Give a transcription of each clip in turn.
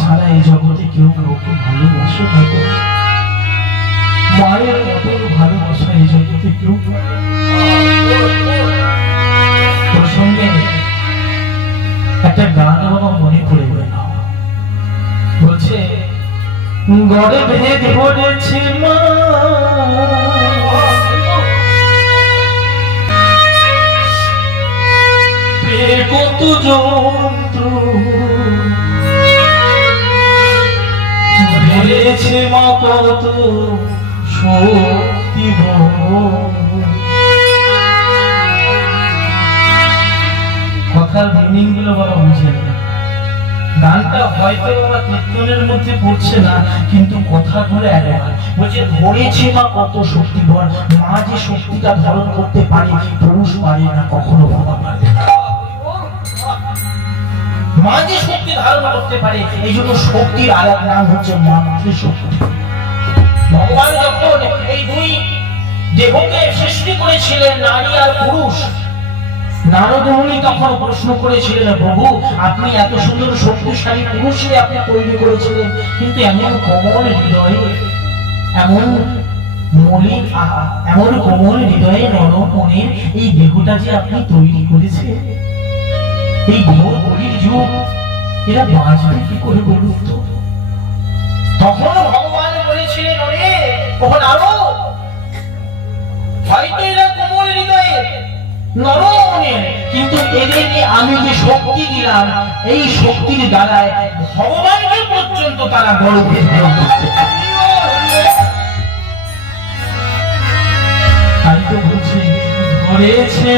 ছাড়া এই জগতে কেউ কাউকে ভালোবাসে গো। মায়ের মতো ভালোবাসা এই জগতে কেউ প্রসঙ্গে একটা গান আমার মনে পড়ে গেল বলছে, গড়ে ভেদ পড়েছে মা। কত যন্ত্র। ভেবেছে মা কত শক্তি কথার মিনিংগুলো বলা বুঝে গানটা হয়তো বা কীর্তনের মধ্যে পড়ছে না, কিন্তু কথাগুলো একবার। বলছে ধরেছে মা কত শক্তি শক্তিধর মা যে শক্তিটা ধারণ করতে পারে, পুরুষ পারে না, কখনো বাবা পারে না। মা যে ধারণ করতে পারে, এই জন্য শক্তির এক নাম হচ্ছে মাতৃশক্তি ভগবান যখন এই দুই দেহকে সৃষ্টি করেছিলেন, নারী আর পুরুষ, নারদমণি তখন প্রশ্ন করেছিলেন প্রভু আপনি এত সুন্দর শক্তিশালী পুরুষে আপনি তৈরি করেছিলেন, কিন্তু এমন কোমল হৃদয়ে, এমন মলিন এমন কোমল হৃদয়ে নরমনের এই দেহটা যে আপনি তৈরি করেছেন এই ঘোর যুগ এরা বাঁচবে কি করে বলুন তো? তখন ভগবান বলেছিলেন, ওরে আরও হয়তো এরা কোমল হৃদয়ে নরমনের কিন্তু এদেরকে আমি যে শক্তি দিলাম, এই শক্তির দ্বারায় ভগবানকে পর্যন্ত তারা করতে তাই তো ধরেছে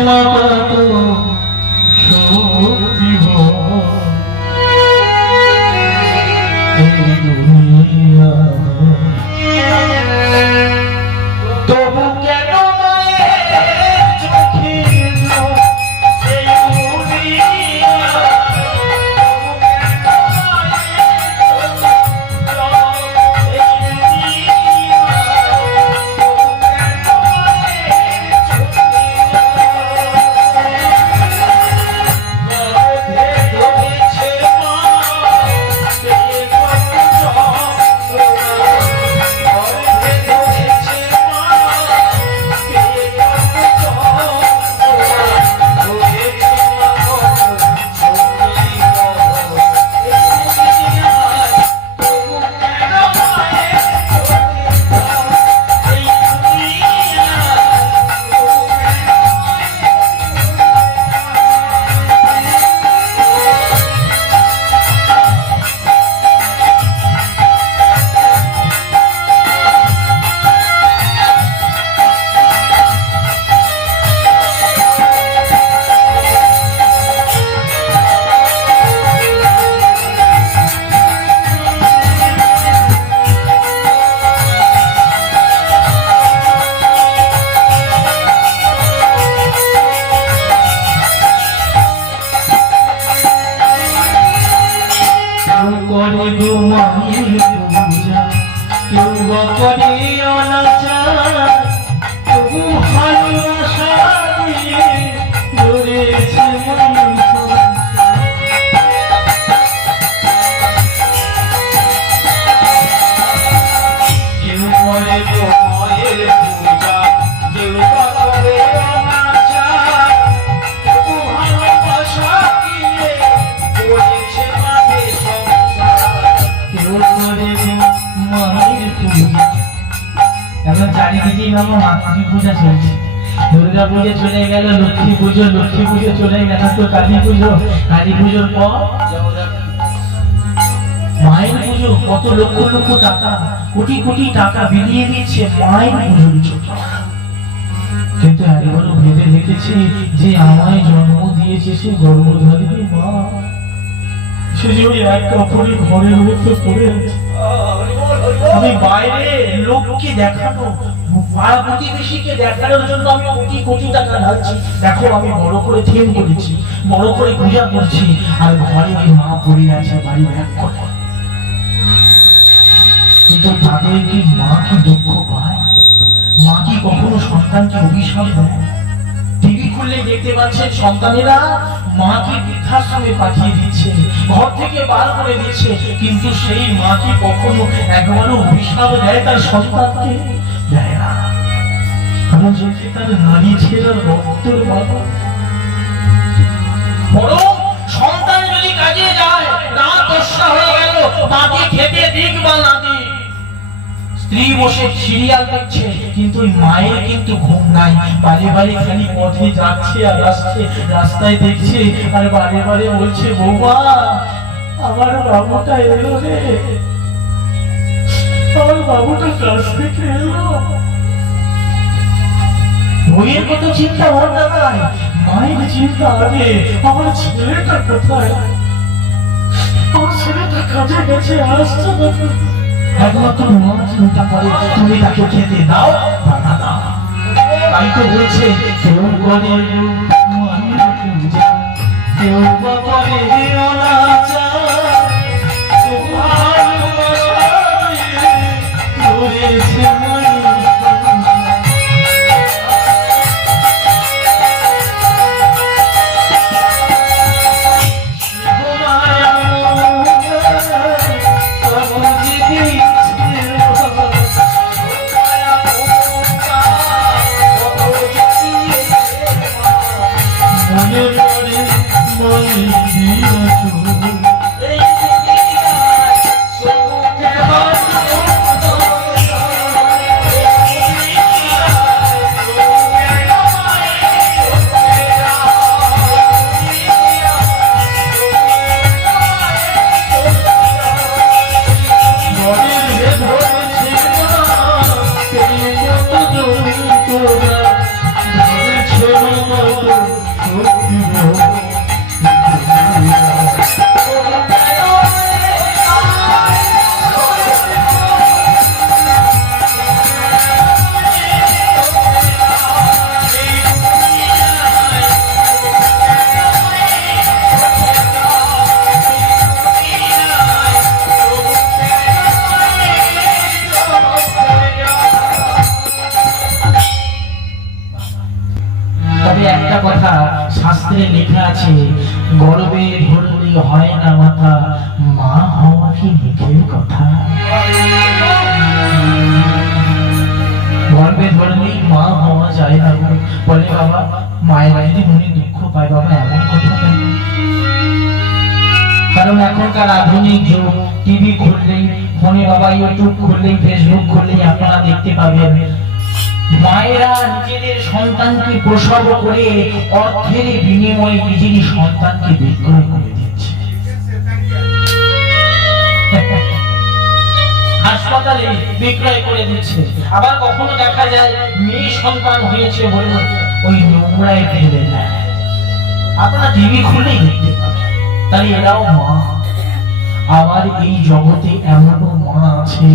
কেউ করে মায়ের পূজা। কেউ বা অনাচার বাবা মাতৃ পূজা চলছে। দুর্গা পুজো চলে গেল, লক্ষ্মী পুজো লক্ষ্মী পুজো চলে গেল তো কালী পুজো। কালী পুজোর পর মায়ের পুজো, কত লক্ষ লক্ষ টাকা, কোটি কোটি টাকা বিলিয়ে দিচ্ছে মায়ের পুজোর কিন্তু একবারও ভেবে দেখেছি যে আমায় জন্ম দিয়েছে সে গর্ভধারিণী মা। সে যে ওই এক কাপড়ে ঘরের মধ্যে পড়ে আমি বাইরে লোককে দেখানো পাড়া প্রতিবেশীকে দেখানোর জন্য আমি কোটি কোটি টাকা ঢালছি দেখো, আমি বড় করে থিম করেছি বড় করে পূজা করছি, আর ঘরে ওই মা পড়ে আছে বাড়ি ব্যাগ করে কিন্তু তাদের কি মা কি দুঃখ পায়? মা কি কখনো সন্তানকে অভিশাপ দেয়? টিভি খুললে দেখতে পাচ্ছেন সন্তানেরা মাকে বৃদ্ধাশ্রমে পাঠিয়ে দিচ্ছে, ঘর থেকে বার করে দিচ্ছে, কিন্তু সেই মা কি কখনো একবারও অভিশাপ দেয় তার সন্তানকে? কারণ সে তার নারী ছেলে রক্তের বাবা বরং সন্তান যদি কাজে যায় রাত দশটা হয়ে গেল তাকে খেতে দিক বা স্ত্রী বসে সিরিয়াল দেখছে, কিন্তু মায়ের কিন্তু ঘুম নাই। বারে বারে খালি পথে যাচ্ছে আর আসছে, রাস্তায় দেখছে, আর বারে বারে বলছে, বৌমা, আমার বাবুটা এলো রে। আমার বাবুটা কাছ থেকে এলো। বইয়ের কত চিন্তা ভাবনা নাই মায়ের চিন্তা আগে, আমার ছেলেটা কোথায়? আমার ছেলেটা কাজে গেছে আসছে একমাত্র মা চিন্তা করে, তুমি তাকে খেতে দাও তাই তো বলছে, কেউ করে কেউ করে শাস্ত্রে লেখা আছে, গর্বে ধরলে হয় না মাথা, মা হওয়া কি মুখের কথা। গর্বে ধরলেই মা হওয়া যায় না বলে বাবা, মায়ের যদি মনে দুঃখ পায় বাবা, এমন কথা কারণ এখনকার আধুনিক যুগ, টিভি খুললেই, ফোনে বাবা, ইউটিউব খুললেই, ফেসবুক খুললেই আপনারা দেখতে পাবেন মায়েরা নিজেদের সন্তানকে প্রসব করে অর্থের বিনিময়ে নিজেরই সন্তানকে বিক্রয় করে দিচ্ছে। হাসপাতালে বিক্রয় করে দিচ্ছে। আবার কখনো দেখা যায় মেয়ে সন্তান হয়েছে বলে ওই নোংরায় ফেলে দেয়। আপনারা টিভি খুলেই দেখতে পাবেন। তাহলে এরাও মা। আবার এই জগতে এমনও মা আছে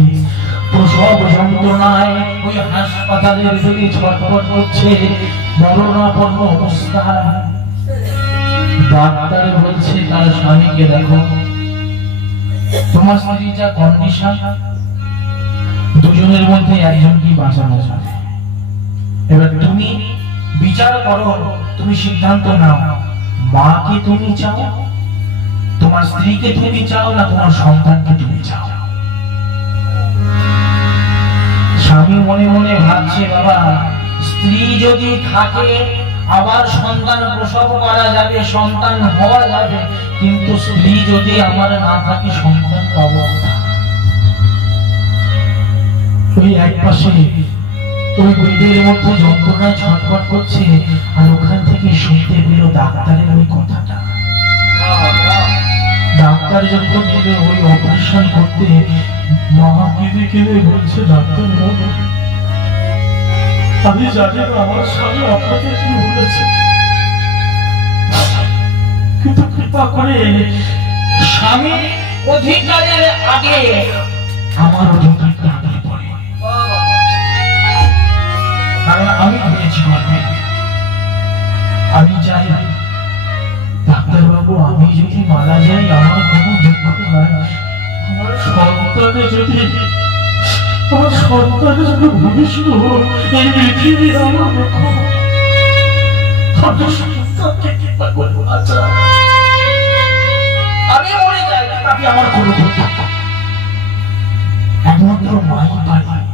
প্রসব যন্ত্রণায় ওই যদি ছটফট করছে। মরণাপন্ন অবস্থায় ডাক্তার বলছে, তার স্বামীকে দেখো। তোমার যা কন্ডিশন দুজনের মধ্যে একজনকে বাঁচানো যায়। এবার তুমি বিচার করো, তুমি সিদ্ধান্ত নাও। মাকে তুমি চাও? তোমার স্ত্রীকে তুমি চাও না তোমার সন্তানকে তুমি চাও? স্বামী মনে মনে ভাবছে বাবা স্ত্রী যদি থাকে আবার সন্তান প্রসব করা যাবে সন্তান হওয়া যাবে কিন্তু স্ত্রী যদি আমার না থাকে সন্তান পাবো ওই এক পাশে ওই মধ্যে যন্ত্রণায় ছটফট করছে আর ওখান থেকে শুনতে পেল ডাক্তারের ওই কথাটা। ডাক্তার যখন ওই অপারেশন করতে মা কেঁদে কেঁদে বলছে, ডাক্তার বাবু, আমি জানি না, আমার স্বামী আপনাকে কি বলেছে। কিন্তু কৃপা করে স্বামী অধিকারের আগে আমার অধিকারটা আগে কারণ আমি গর্বে আমি চাই ডাক্তার বাবু, আমি যদি মারা যাই, আমার কোনো দুঃখ নাই আমার সন্তানে যদি আমার সন্তানের যদি ভবিষ্যৎ এই পৃথিবী আমার আচ্ছা আমার কোনো একমাত্র মাই পারে